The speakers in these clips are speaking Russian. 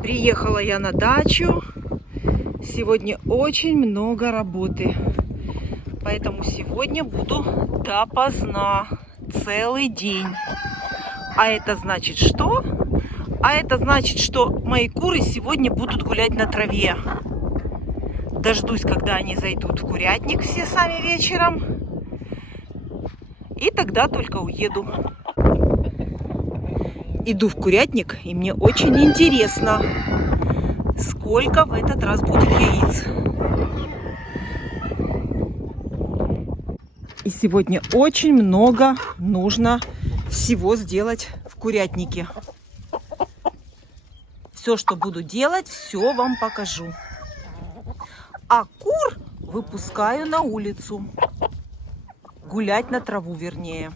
Приехала я на дачу. Сегодня очень много работы. Поэтому сегодня буду допоздна. Целый день. А это значит что? А это значит, что мои куры сегодня будут гулять на траве. Дождусь, когда они зайдут в курятник все сами вечером. И тогда только уеду. Иду в курятник, и мне очень интересно, сколько в этот раз будет яиц. И сегодня очень много нужно всего сделать в курятнике. Все, что буду делать, все вам покажу. А кур выпускаю на улицу. Гулять на траву, вернее.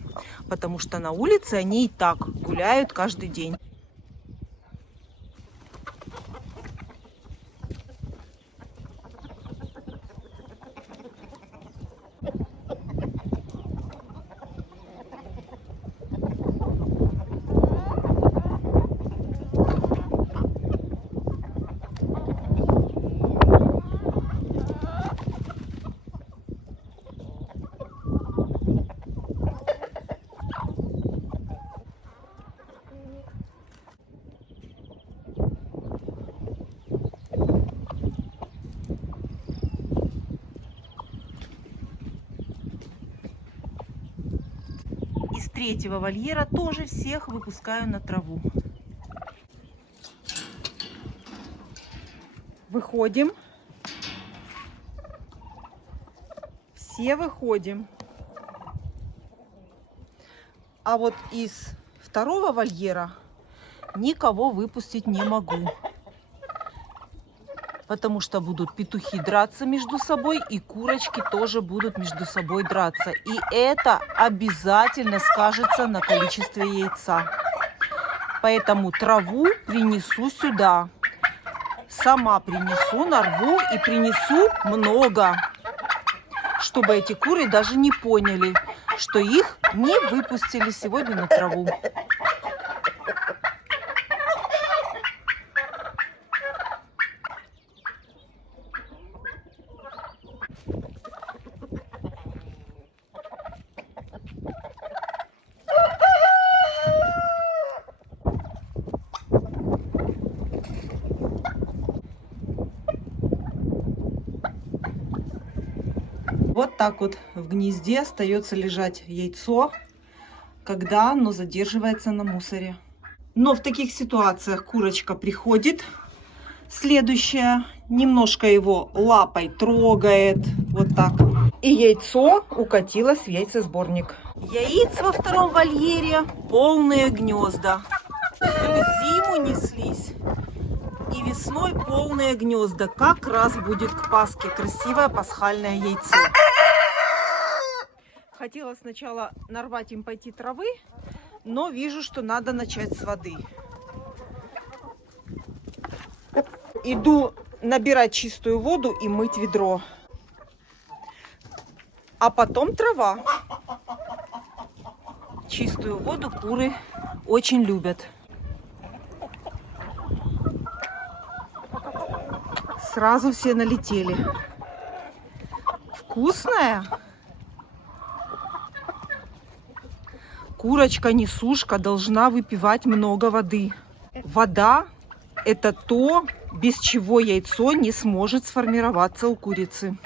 Потому что на улице они и так гуляют каждый день. Из третьего вольера тоже всех выпускаю на траву. Выходим. Все выходим. А вот из второго вольера никого выпустить не могу. Потому что будут петухи драться между собой, и курочки тоже будут между собой драться. И это обязательно скажется на количестве яйца. Поэтому траву принесу сюда. Сама принесу, нарву и принесу много. Чтобы эти куры даже не поняли, что их не выпустили сегодня на траву. Вот так вот в гнезде остается лежать яйцо, когда оно задерживается на мусоре. Но в таких ситуациях курочка приходит, следующая, немножко его лапой трогает, вот так. И яйцо укатилось в яйцесборник. Яиц во втором вольере полные гнезда. Всю зиму неслись. И весной полные гнезда. Как раз будет к Пасхе красивое пасхальное яйцо. Хотела сначала нарвать им пойти травы, но вижу, что надо начать с воды. Иду набирать чистую воду и мыть ведро. А потом трава. Чистую воду куры очень любят. Сразу все налетели. Вкусная? Курочка-несушка должна выпивать много воды. Вода – это то, без чего яйцо не сможет сформироваться у курицы.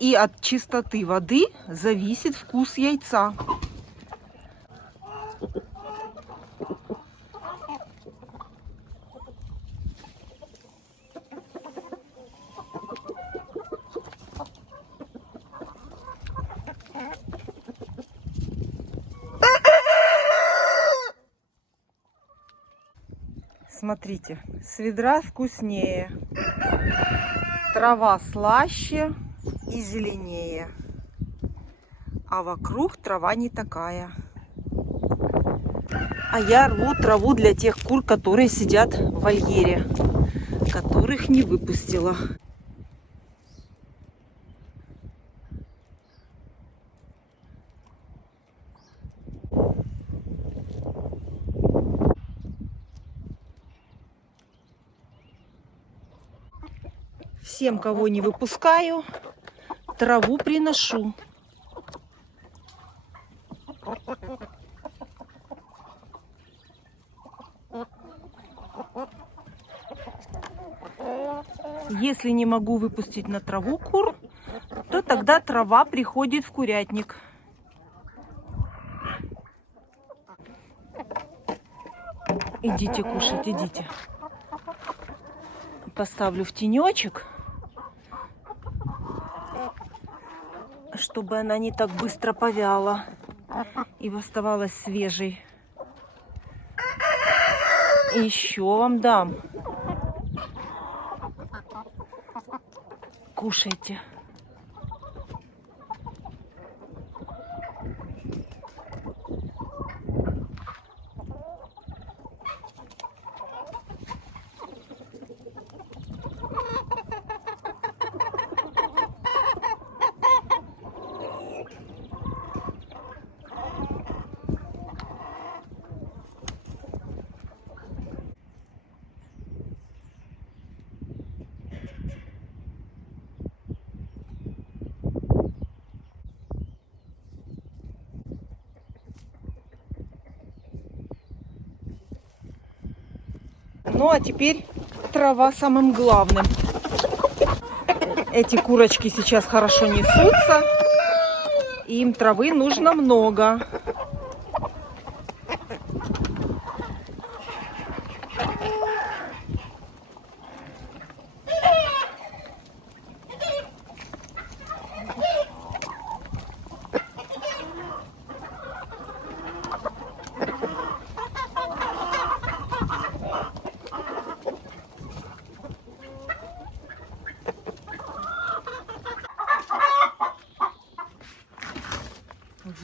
И от чистоты воды зависит вкус яйца. Смотрите, с ведра вкуснее, трава слаще и зеленее, а вокруг трава не такая. А я рву траву для тех кур, которые сидят в вольере, которых не выпустила. Всем, кого не выпускаю, траву приношу. Если не могу выпустить на траву кур, то тогда трава приходит в курятник. Идите кушать, идите. Поставлю в тенечек, чтобы она не так быстро повяла и оставалась свежей. И еще вам дам. Кушайте. Ну а теперь трава самым главным. Эти курочки сейчас хорошо несутся. Им травы нужно много.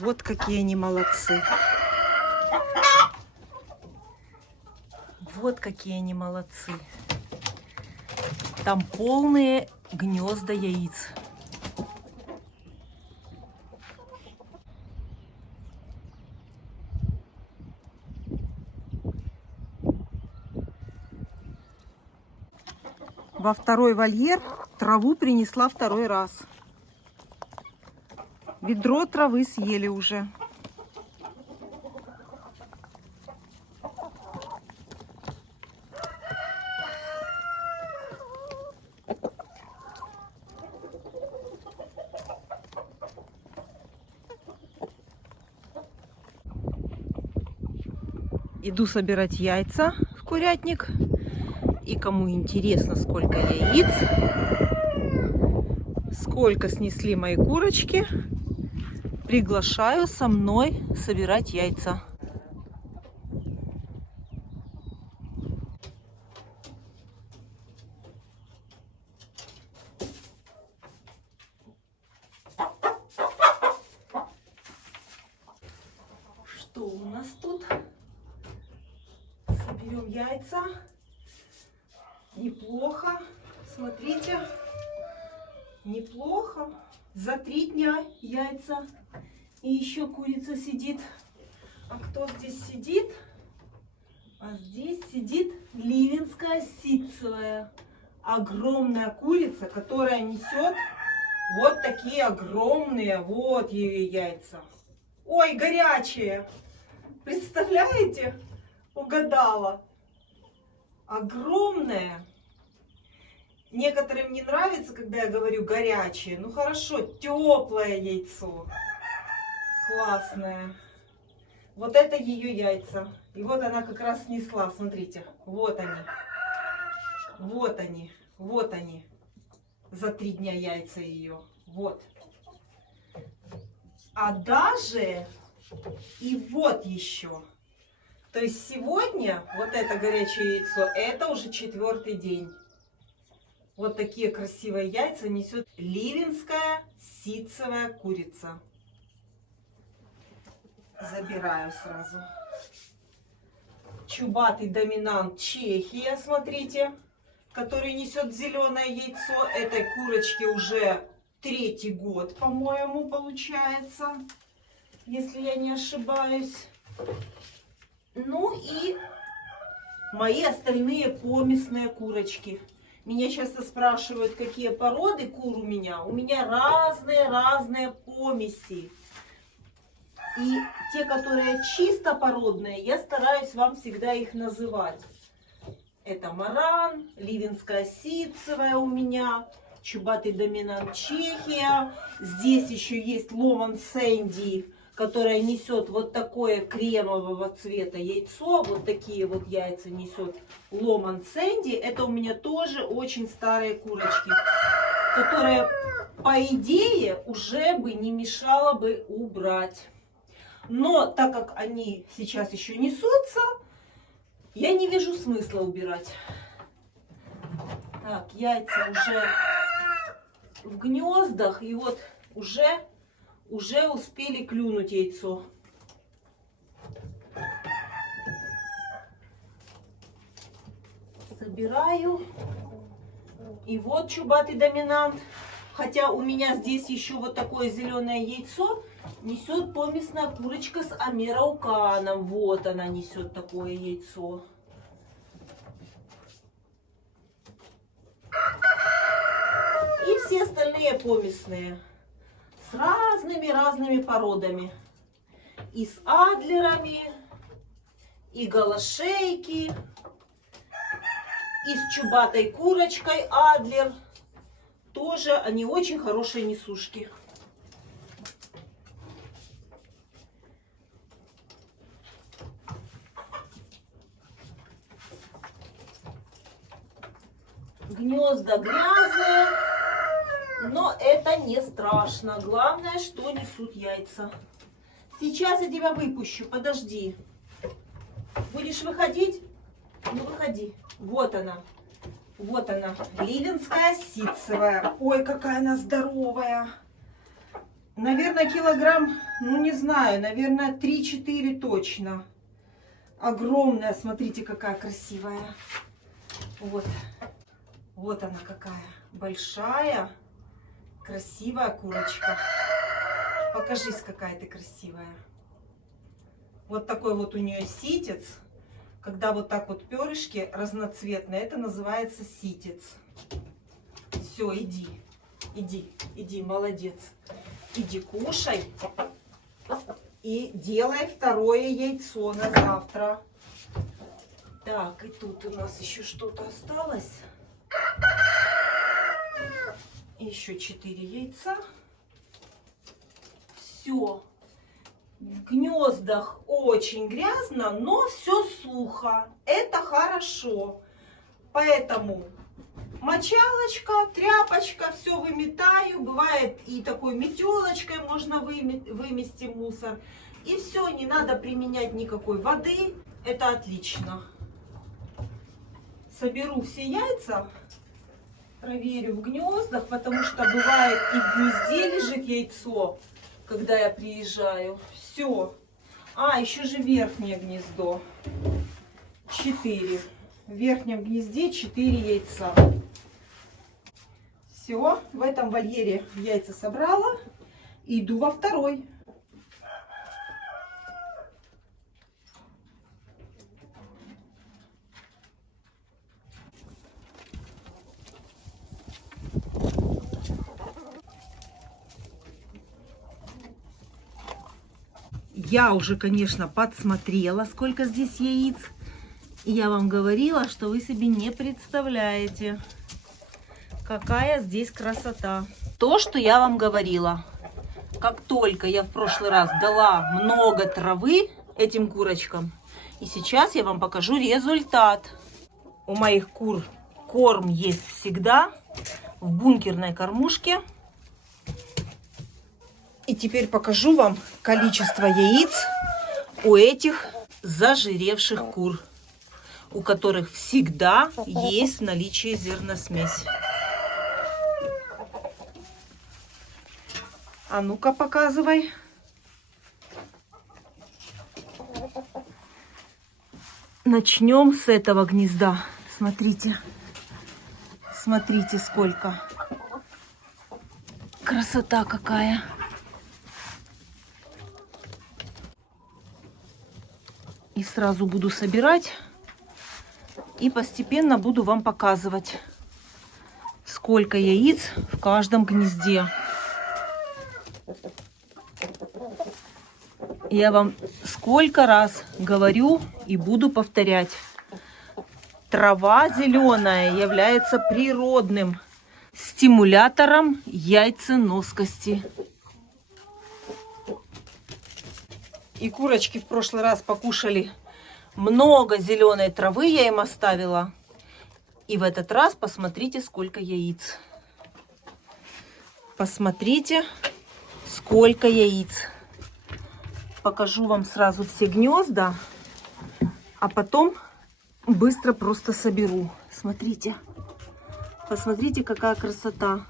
Вот какие они молодцы. Вот какие они молодцы. Там полные гнезда яиц. Во второй вольер траву принесла второй раз. Ведро травы съели уже. Иду собирать яйца в курятник. И кому интересно, сколько яиц, сколько снесли мои курочки, приглашаю со мной собирать яйца. Что у нас тут? Соберем яйца. Неплохо. Смотрите. Неплохо. За 3 дня яйца. И еще курица сидит. А кто здесь сидит? А здесь сидит ливенская ситцевая. Огромная курица, которая несет вот такие огромные, вот ее яйца. Ой, горячие. Представляете? Угадала. Огромная. Некоторым не нравится, когда я говорю горячее. Ну хорошо, теплое яйцо. Классное. Вот это ее яйца. И вот она как раз снесла, смотрите. Вот они. Вот они. Вот они. За 3 дня яйца ее. Вот. А даже и вот еще. То есть сегодня вот это горячее яйцо, это уже 4-й день. Вот такие красивые яйца несет ливенская ситцевая курица. Забираю сразу. Чубатый доминант Чехия, смотрите, который несет зеленое яйцо. Этой курочке уже 3-й год, по-моему, получается, если я не ошибаюсь. Ну и мои остальные помесные курочки. Меня часто спрашивают, какие породы кур у меня. У меня разные помеси. И те, которые чисто породные, я стараюсь вам всегда их называть. Это маран, ливенская ситцевая у меня, чубатый доминант Чехия. Здесь еще есть ломан Сэнди, которая несет вот такое кремового цвета яйцо. Вот такие вот яйца несет ломан Сэнди. Это у меня тоже очень старые курочки, которые, по идее, уже бы не мешало бы убрать. Но так как они сейчас еще несутся, я не вижу смысла убирать. Так, яйца уже в гнездах, и вот уже успели клюнуть яйцо. Собираю. И вот чубатый доминант. Хотя у меня здесь еще вот такое зеленое яйцо несет помесная курочка с амерауканом. Вот она несет такое яйцо. И все остальные помесные с разными породами. И с адлерами, и голошейки, и с чубатой курочкой адлер. Тоже они очень хорошие несушки. Гнезда грязные, но это не страшно. Главное, что несут яйца. Сейчас я тебя выпущу, подожди. Будешь выходить? Ну выходи. Вот она. Вот она, ливенская ситцевая. Ой, какая она здоровая. Наверное, килограмм, ну не знаю, наверное, 3-4 точно. Огромная, смотрите, какая красивая. Вот. Вот она какая. Большая, красивая курочка. Покажись, какая ты красивая. Вот такой вот у нее ситец. Когда вот так вот перышки разноцветные, это называется ситец. Все, иди, молодец. Иди кушай и делай второе яйцо на завтра. Так, и тут у нас еще что-то осталось. Еще 4 яйца. Все. В гнездах очень грязно, но все сухо. Это хорошо. Поэтому мочалочка, тряпочка, все выметаю. Бывает и такой метелочкой можно вымести мусор. И все, не надо применять никакой воды. Это отлично. Соберу все яйца, проверю в гнездах, потому что бывает и в гнезде лежит яйцо, когда я приезжаю. Все. А, еще же верхнее гнездо. 4. В верхнем гнезде 4 яйца. Все. В этом вольере яйца собрала. Иду во второй. Я уже, конечно, подсмотрела, сколько здесь яиц. И я вам говорила, что вы себе не представляете, какая здесь красота. То, что я вам говорила. Как только я в прошлый раз дала много травы этим курочкам, и сейчас я вам покажу результат. У моих кур корм есть всегда в бункерной кормушке. И теперь покажу вам количество яиц у этих зажиревших кур, у которых всегда есть в наличии зерносмесь. А ну-ка показывай. Начнем с этого гнезда. Смотрите. Смотрите, сколько. Красота какая. И сразу буду собирать. И постепенно буду вам показывать. сколько яиц в каждом гнезде. Я вам сколько раз говорю и буду повторять. Трава зеленая является природным стимулятором яйценоскости. И курочки в прошлый раз покушали много зеленой травы, я им оставила. И в этот раз посмотрите, сколько яиц. Посмотрите, сколько яиц. Покажу вам сразу все гнезда, а потом быстро просто соберу. Смотрите. Посмотрите, какая красота.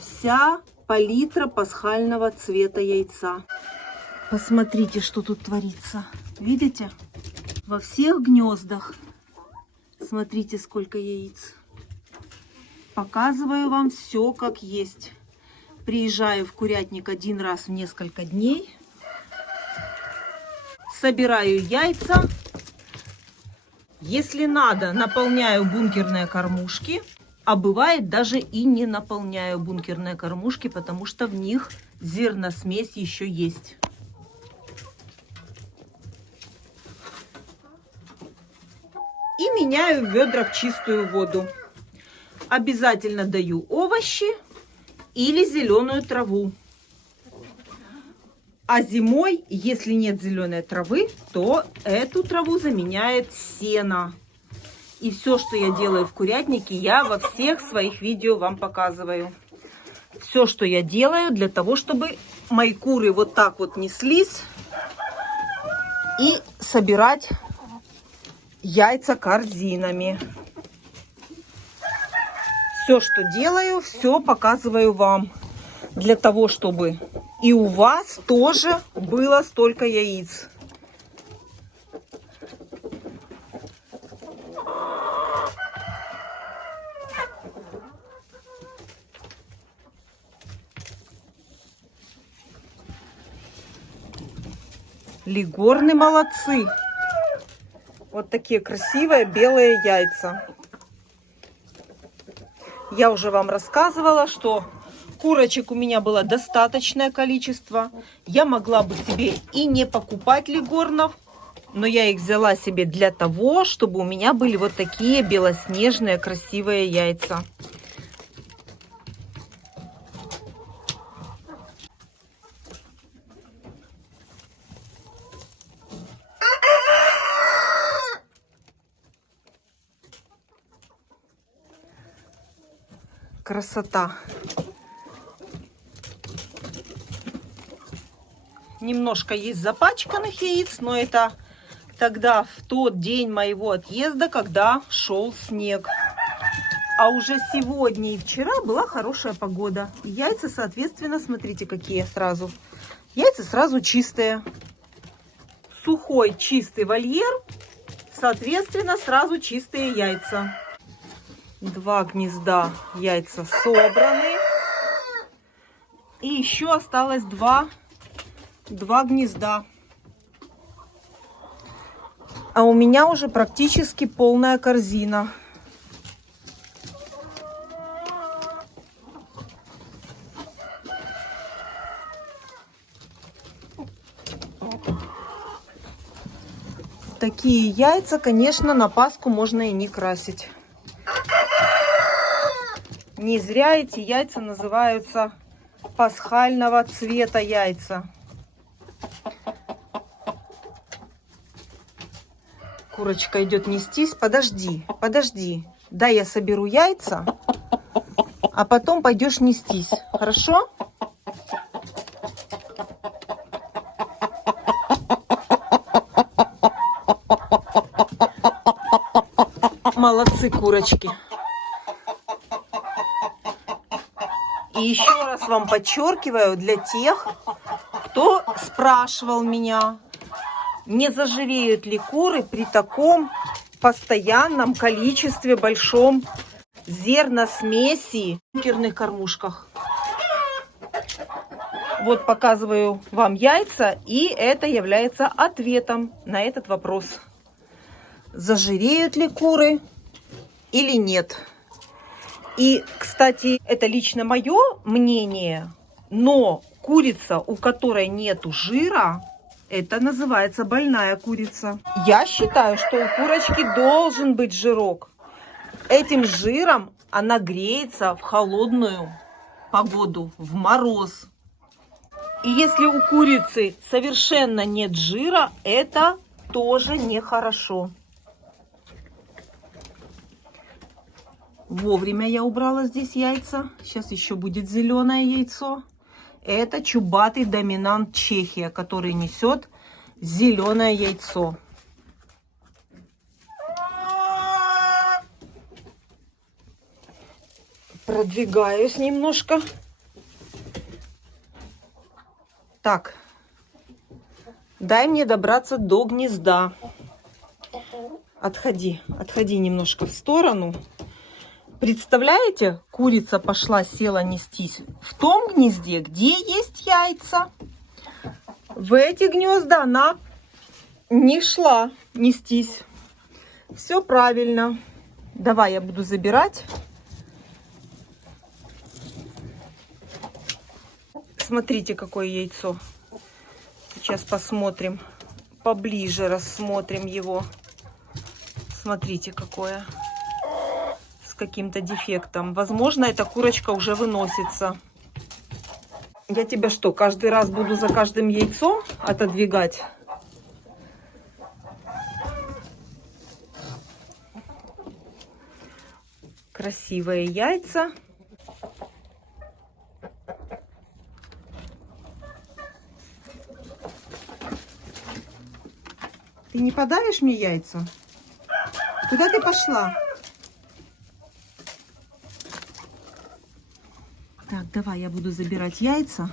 Вся палитра пасхального цвета яйца. Посмотрите, что тут творится. Видите? Во всех гнездах. Смотрите, сколько яиц. Показываю вам все как есть. Приезжаю в курятник один раз в несколько дней. Собираю яйца. Если надо, наполняю бункерные кормушки. А бывает, даже и не наполняю бункерные кормушки, потому что в них зерносмесь еще есть. И меняю ведра в чистую воду. Обязательно даю овощи или зеленую траву. А зимой, если нет зеленой травы, то эту траву заменяет сено. И все, что я делаю в курятнике, я во всех своих видео вам показываю. Все, что я делаю для того, чтобы мои куры вот так вот неслись и собирать яйца корзинами. Все, что делаю, все показываю вам. Для того, чтобы и у вас тоже было столько яиц. Лигорны молодцы. Вот такие красивые белые яйца. Я уже вам рассказывала, что курочек у меня было достаточное количество. Я могла бы себе и не покупать лигорнов, но я их взяла себе для того, чтобы у меня были вот такие белоснежные красивые яйца. Красота. Немножко есть запачканных яиц, но это тогда в тот день моего отъезда, когда шел снег. А уже сегодня и вчера была хорошая погода. Яйца, соответственно, смотрите, какие сразу. Яйца сразу чистые. Сухой чистый вольер, соответственно, сразу чистые яйца. 2 гнезда яйца собраны. И еще осталось 2 гнезда. А у меня уже практически полная корзина. Такие яйца, конечно, на Пасху можно и не красить. Не зря эти яйца называются пасхального цвета яйца. Курочка идет нестись. Подожди, подожди. Дай я соберу яйца, а потом пойдешь нестись. Хорошо? Молодцы, курочки. И еще раз вам подчеркиваю, для тех, кто спрашивал меня, не зажиреют ли куры при таком постоянном количестве большом зерносмеси в бункерных кормушках. Вот показываю вам яйца, и это является ответом на этот вопрос. Зажиреют ли куры или нет? И, кстати, это лично мое мнение, но курица, у которой нету жира, это называется больная курица. Я считаю, что у курочки должен быть жирок. Этим жиром она греется в холодную погоду, в мороз. И если у курицы совершенно нет жира, это тоже нехорошо. Вовремя я убрала здесь яйца. Сейчас еще будет зеленое яйцо. Это чубатый доминант Чехия, который несет зеленое яйцо. Продвигаюсь немножко. Так, дай мне добраться до гнезда. Отходи немножко в сторону. Представляете, курица пошла, села нестись в том гнезде, где есть яйца. В эти гнезда она не шла нестись. Все правильно. Давай я буду забирать. Смотрите, какое яйцо. Сейчас посмотрим. Поближе рассмотрим его. Смотрите, какое. С каким-то дефектом. Возможно, эта курочка уже выносится. Я тебя что, каждый раз буду за каждым яйцом отодвигать? Красивые яйца. Ты не подавишь мне яйца? Куда ты пошла? Так, давай я буду забирать яйца.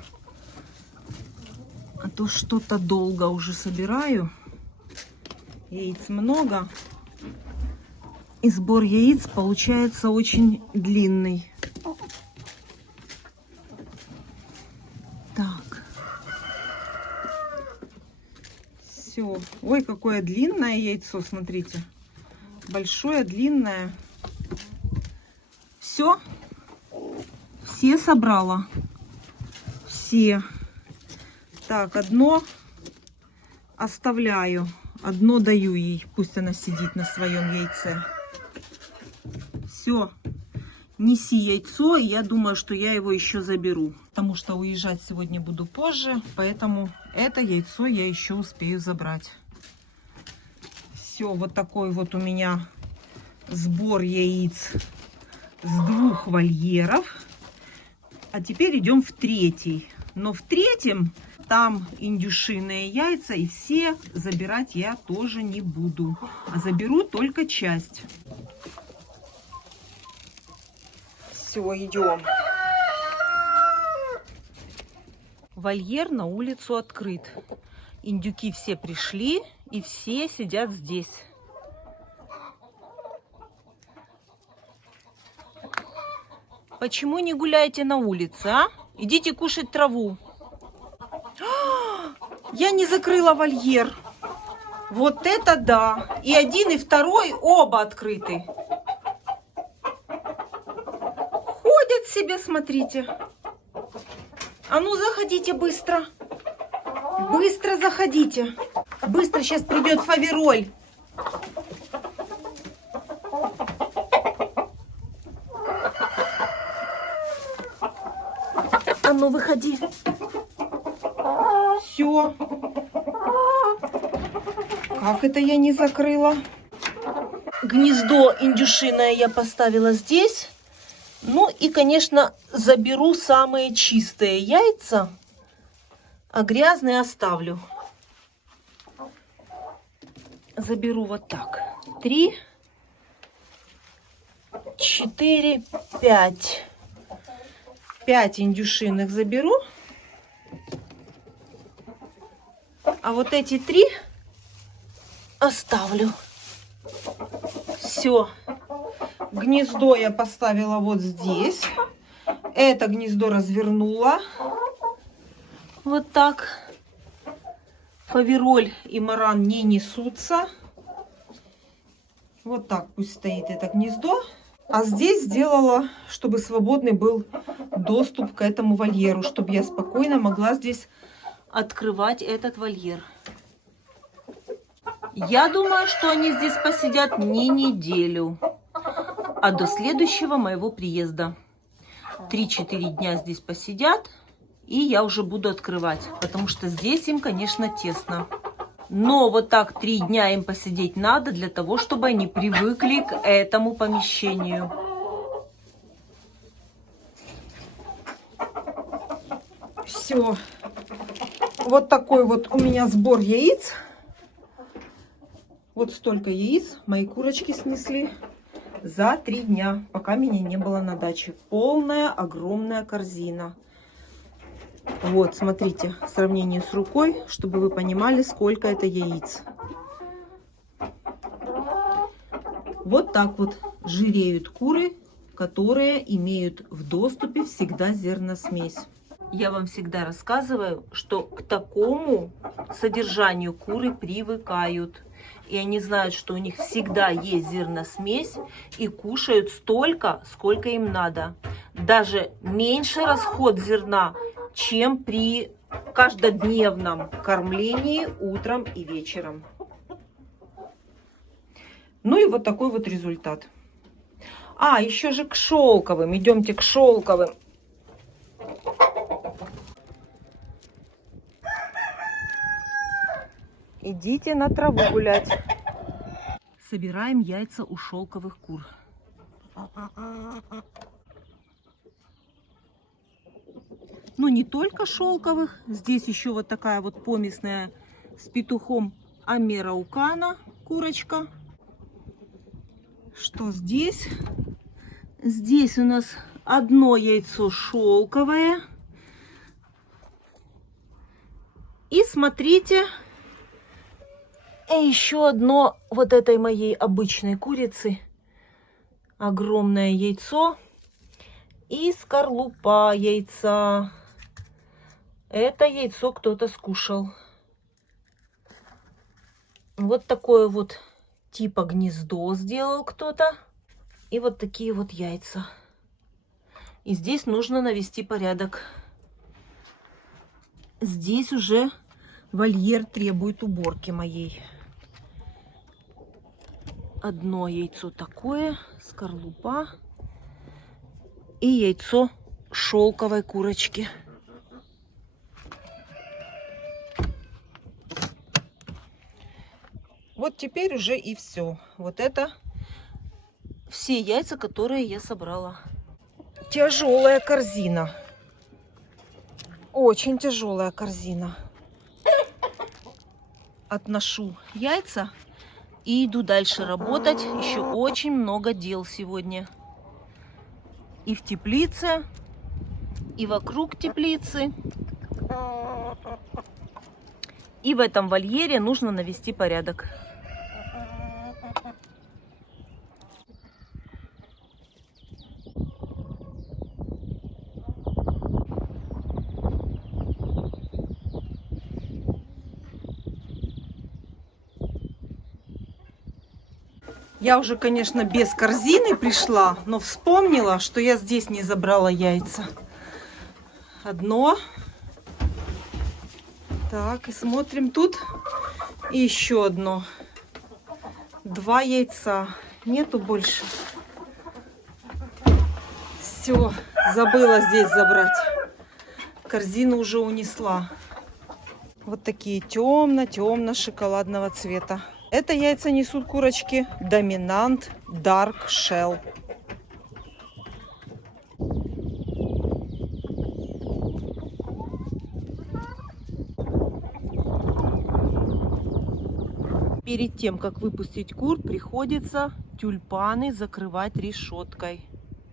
А то что-то долго уже собираю. Яиц много. И сбор яиц получается очень длинный. Так. Все. Ой, какое длинное яйцо, смотрите. Большое, длинное. Все. Все собрала. Все. Так, одно оставляю. Одно даю ей. Пусть она сидит на своем яйце. Все. Неси яйцо. И я думаю, что я его еще заберу. Потому что уезжать сегодня буду позже. Поэтому это яйцо я еще успею забрать. Все. Вот такой вот у меня сбор яиц с 2 вольеров. А теперь идем в 3. Но в 3 там индюшиные яйца, и все забирать я тоже не буду. А заберу только часть. Все, идем. Вольер на улицу открыт. Индюки все пришли, и все сидят здесь. Почему не гуляете на улице, а? Идите кушать траву. Я не закрыла вольер. Вот это да. И 1, и 2 оба открыты. Ходят себе, смотрите. А ну, заходите быстро. Быстро заходите. Быстро, сейчас придет Фавероль. А ну, выходи. Все. Как это я не закрыла? Гнездо индюшиное я поставила здесь. Ну и, конечно, заберу самые чистые яйца, а грязные оставлю. Заберу вот так. 3, 4, 5. 5 индюшиных заберу. А вот эти 3 оставлю. Все. Гнездо я поставила вот здесь. Это гнездо развернула. Вот так. Фавероль и маран не несутся. Вот так пусть стоит это гнездо. А здесь сделала, чтобы свободный был доступ к этому вольеру, чтобы я спокойно могла здесь открывать этот вольер. Я думаю, что они здесь посидят не неделю, а до следующего моего приезда. 3-4 дня здесь посидят, и я уже буду открывать, потому что здесь им, конечно, тесно. Но вот так 3 дня им посидеть надо для того, чтобы они привыкли к этому помещению. Все. Вот такой вот у меня сбор яиц. Вот столько яиц мои курочки снесли за 3 дня, пока меня не было на даче. Полная, огромная корзина. Вот, смотрите, в сравнении с рукой, чтобы вы понимали, сколько это яиц. Вот так вот жиреют куры, которые имеют в доступе всегда зерносмесь. Я вам всегда рассказываю, что к такому содержанию куры привыкают. И они знают, что у них всегда есть зерносмесь и кушают столько, сколько им надо. Даже меньше расход зерна, чем при каждодневном кормлении утром и вечером. Ну и вот такой вот результат. А, еще же к шелковым. Идемте к шелковым. Идите на траву гулять. Собираем яйца у шелковых кур. Ну, не только шелковых. Здесь еще вот такая вот помесная с петухом амераукана курочка. Что здесь? Здесь у нас одно яйцо шелковое. И смотрите, еще одно вот этой моей обычной курицы. Огромное яйцо и скорлупа яйца. Это яйцо кто-то скушал. Вот такое вот типа гнездо сделал кто-то. И вот такие вот яйца. И здесь нужно навести порядок. Здесь уже вольер требует уборки моей. Одно яйцо такое, скорлупа. И яйцо шелковой курочки. Вот теперь уже и все. Вот это все яйца, которые я собрала. Тяжелая корзина. Очень тяжелая корзина. Отношу яйца и иду дальше работать. Еще очень много дел сегодня. И в теплице, и вокруг теплицы. И в этом вольере нужно навести порядок. Я уже, конечно, без корзины пришла, но вспомнила, что я здесь не забрала яйца. Одно. Так, и смотрим тут. И еще одно. 2 яйца. Нету больше. Все, забыла здесь забрать. Корзину уже унесла. Вот такие темно-темно-шоколадного цвета. Это яйца несут курочки Доминант Dark Shell. Перед тем, как выпустить кур, приходится тюльпаны закрывать решеткой,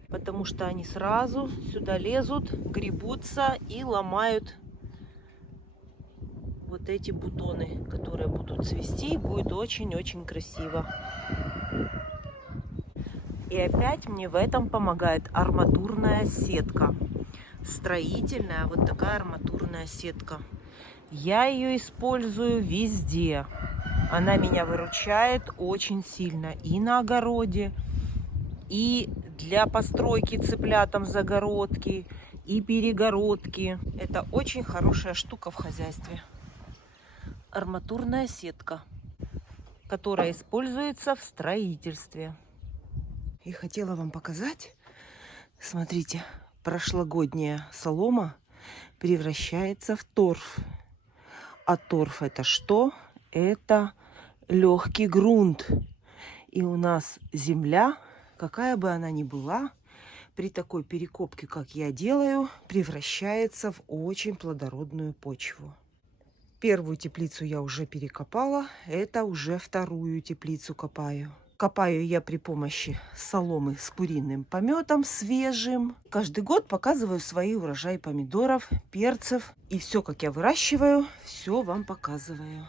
потому что они сразу сюда лезут, гребутся и ломают вот эти бутоны, которые будут цвести. Будет очень-очень красиво. И опять мне в этом помогает арматурная сетка. Строительная вот такая арматурная сетка. Я ее использую везде. Она меня выручает очень сильно. И на огороде, и для постройки цыплятам загородки, и перегородки. Это очень хорошая штука в хозяйстве. Арматурная сетка, которая используется в строительстве. И хотела вам показать, смотрите, прошлогодняя солома превращается в торф. А торф это что? Это легкий грунт. И у нас земля, какая бы она ни была, при такой перекопке, как я делаю, превращается в очень плодородную почву. Первую теплицу я уже перекопала, это уже вторую теплицу копаю. Копаю я при помощи соломы с куриным пометом свежим. Каждый год показываю свои урожаи помидоров, перцев. И все, как я выращиваю, все вам показываю.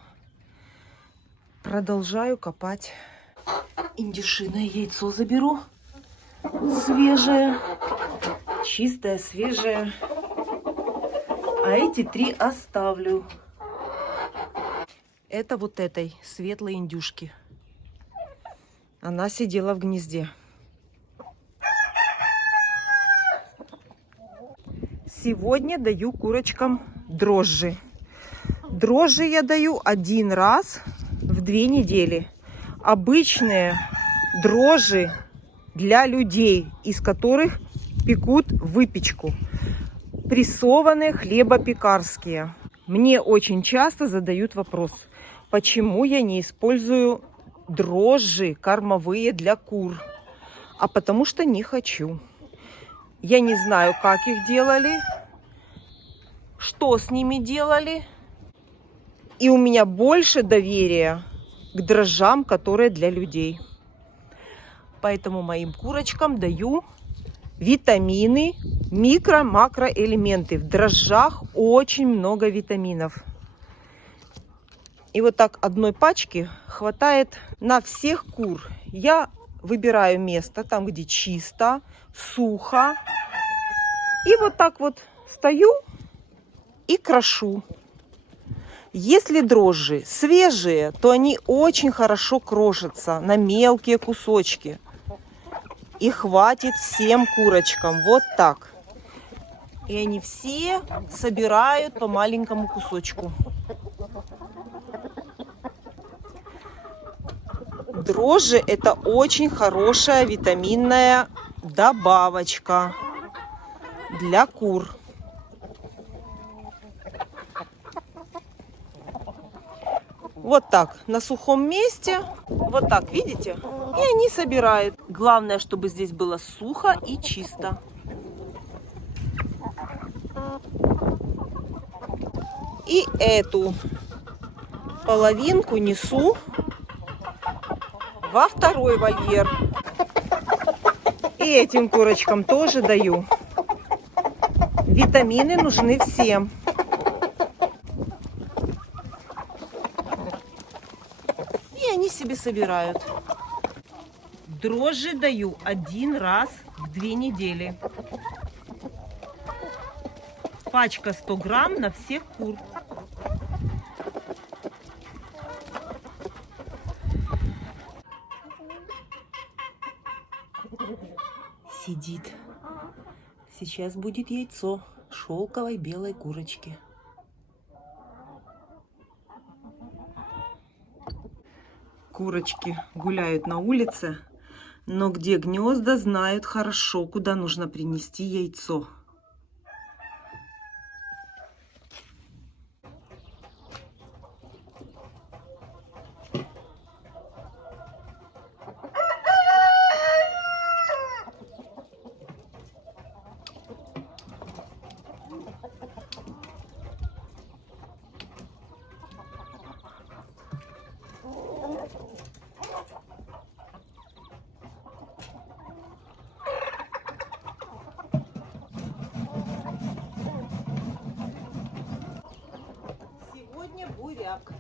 Продолжаю копать. Индюшиное яйцо заберу. Свежее. Чистое, свежее. А эти 3 оставлю. Это вот этой светлой индюшки. Она сидела в гнезде. Сегодня даю курочкам дрожжи. Дрожжи я даю 1 раз в 2 недели. Обычные дрожжи для людей, из которых пекут выпечку. Прессованные хлебопекарские. Мне очень часто задают вопрос, почему я не использую дрожжи кормовые для кур. А потому что не хочу. Я не знаю, как их делали, что с ними делали. И у меня больше доверия к дрожжам, которые для людей. Поэтому моим курочкам даю витамины, микро-макроэлементы. В дрожжах очень много витаминов. И вот так одной пачки хватает на всех кур. Я выбираю место там, где чисто, сухо. И вот так вот стою и крошу. Если дрожжи свежие, то они очень хорошо крошатся на мелкие кусочки. И хватит всем курочкам. Вот так. И они все собирают по маленькому кусочку. Дрожжи – это очень хорошая витаминная добавочка для кур. Вот так, на сухом месте, вот так, видите? И они собирают. Главное, чтобы здесь было сухо и чисто. И эту половинку несу во второй вольер. И этим курочкам тоже даю. Витамины нужны всем. И они себе собирают. Дрожжи даю 1 раз в 2 недели. Пачка 100 грамм на всех кур. Сидит. Сейчас будет яйцо шелковой белой курочки. Курочки гуляют на улице, но где гнезда, знают хорошо, куда нужно принести яйцо. Сегодня буряк.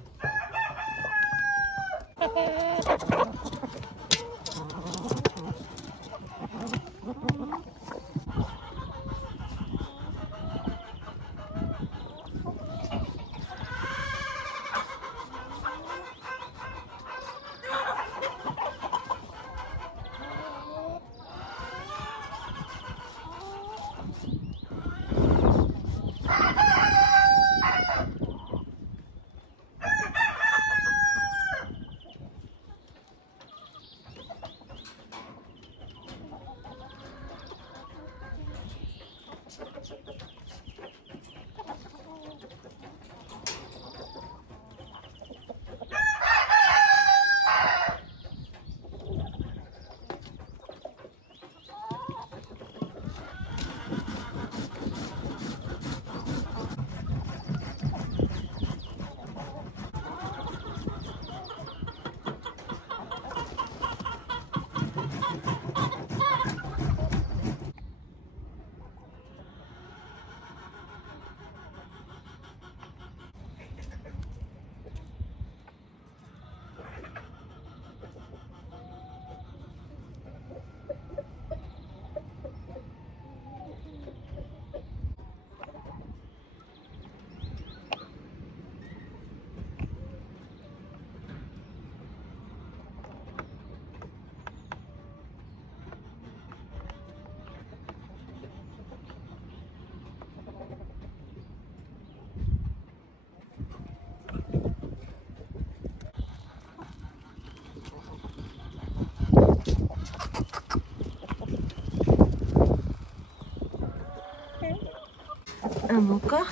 ну-ка,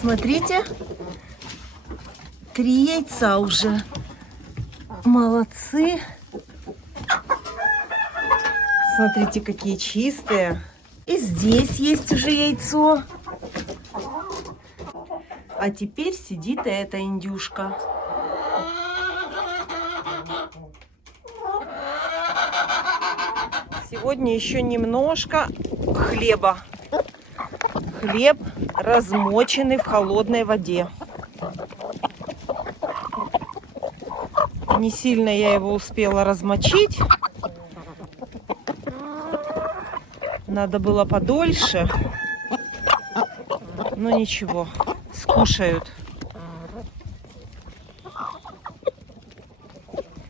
смотрите. 3 яйца уже. Молодцы. Смотрите, какие чистые. И здесь есть уже яйцо. А теперь сидит эта индюшка. Сегодня еще немножко хлеба. Хлеб, размоченный в холодной воде. Не сильно я его успела размочить. Надо было подольше. Но ничего, скушают.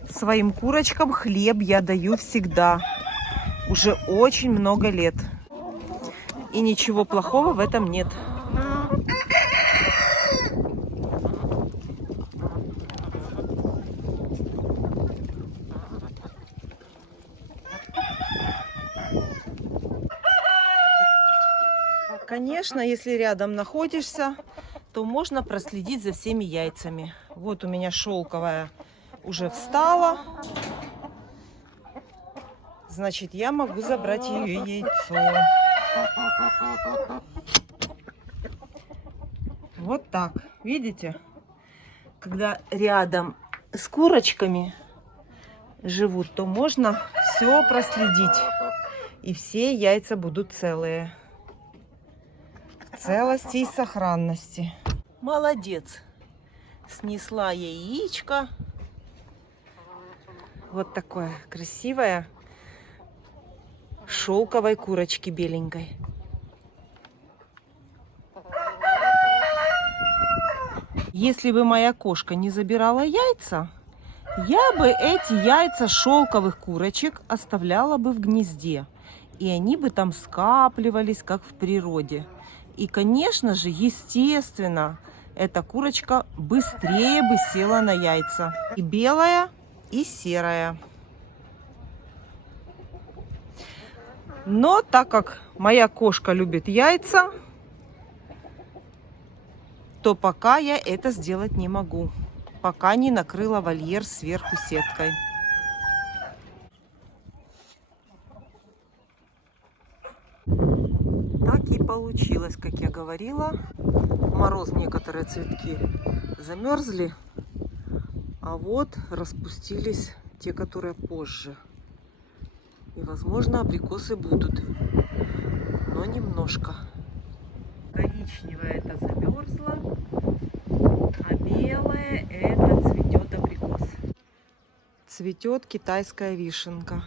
Своим курочкам хлеб я даю всегда. Уже очень много лет. И ничего плохого в этом нет. Конечно, если рядом находишься, то можно проследить за всеми яйцами. Вот у меня шелковая уже встала. Значит, я могу забрать ее яйцо. Вот так. Видите? Когда рядом с курочками живут, то можно все проследить. И все яйца будут целые. В целости и сохранности. Молодец. Снесла яичко. Вот такое красивое. Шелковой курочки беленькой. Если бы моя кошка не забирала яйца, я бы эти яйца шелковых курочек оставляла бы в гнезде. И они бы там скапливались, как в природе. И, конечно же, естественно, эта курочка быстрее бы села на яйца. И белая, и серая. Но так как моя кошка любит яйца, то пока я это сделать не могу. Пока не накрыла вольер сверху сеткой. Так и получилось, как я говорила. В мороз некоторые цветки замерзли, а вот распустились те, которые позже. И, возможно, абрикосы будут, но немножко. Коричневая это замерзла, а белая это цветет абрикос. Цветет китайская вишенка.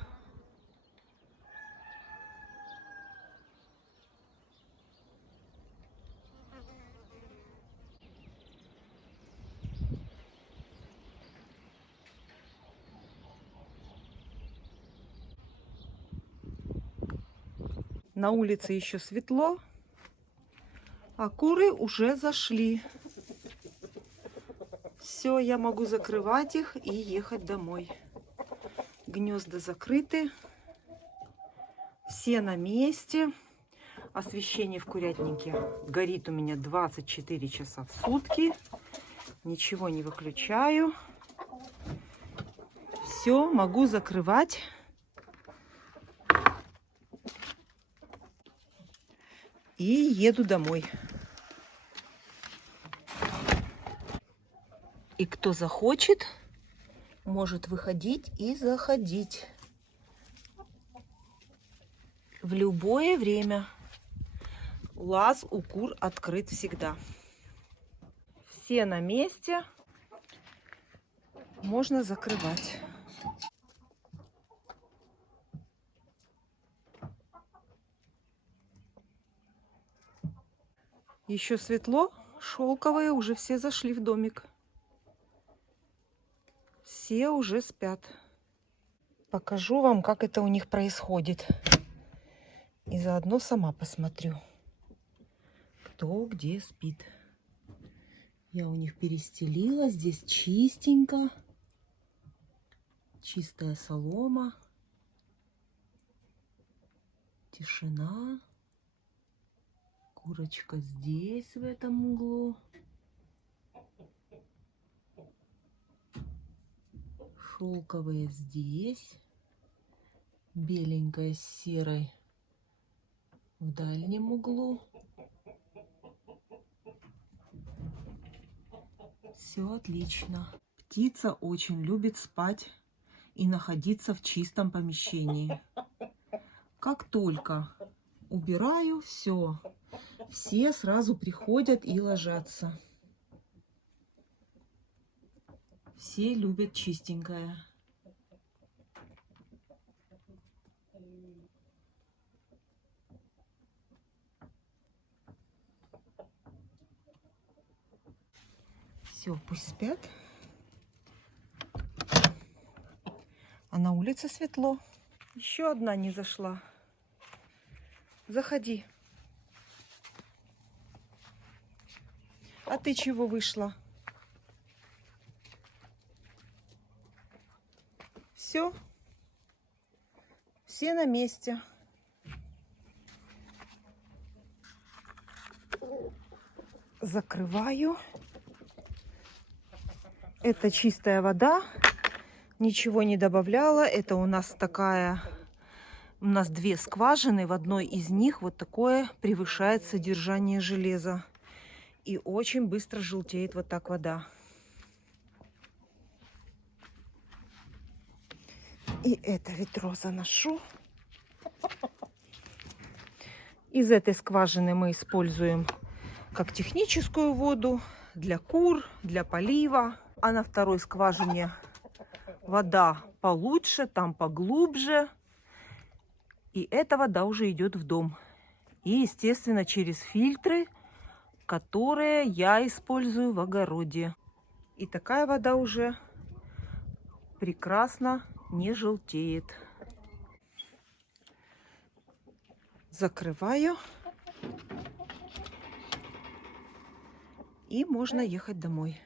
На улице еще светло, а куры уже зашли. Все, я могу закрывать их и ехать домой. Гнезда закрыты, все на месте. Освещение в курятнике горит у меня 24 часа в сутки. Ничего не выключаю. Все, могу закрывать. И еду домой. И кто захочет, может выходить и заходить. В любое время. Лаз у кур открыт всегда. Все на месте. Можно закрывать. Еще светло. Шелковые уже все зашли в домик. Все уже спят. Покажу вам, как это у них происходит. И заодно сама посмотрю, кто где спит. Я у них перестелила. Здесь чистенько. Чистая солома. Тишина. Курочка здесь, в этом углу. Шелковые здесь. Беленькая с серой в дальнем углу. Все отлично. Птица очень любит спать и находиться в чистом помещении. Как только убираю, все сразу приходят и ложатся. Все любят чистенькое. Все, пусть спят. А на улице светло. Еще одна не зашла. Заходи. А ты чего вышла? Все. Все на месте. Закрываю. Это чистая вода. Ничего не добавляла. Это у нас две скважины. В одной из них вот такое превышает содержание железа. И очень быстро желтеет вот так вода. И это ведро заношу. Из этой скважины мы используем как техническую воду для кур, для полива. А на второй скважине вода получше, там поглубже. И эта вода уже идет в дом. И, естественно, через фильтры, которые я использую в огороде. И такая вода уже прекрасно не желтеет. Закрываю. И можно ехать домой.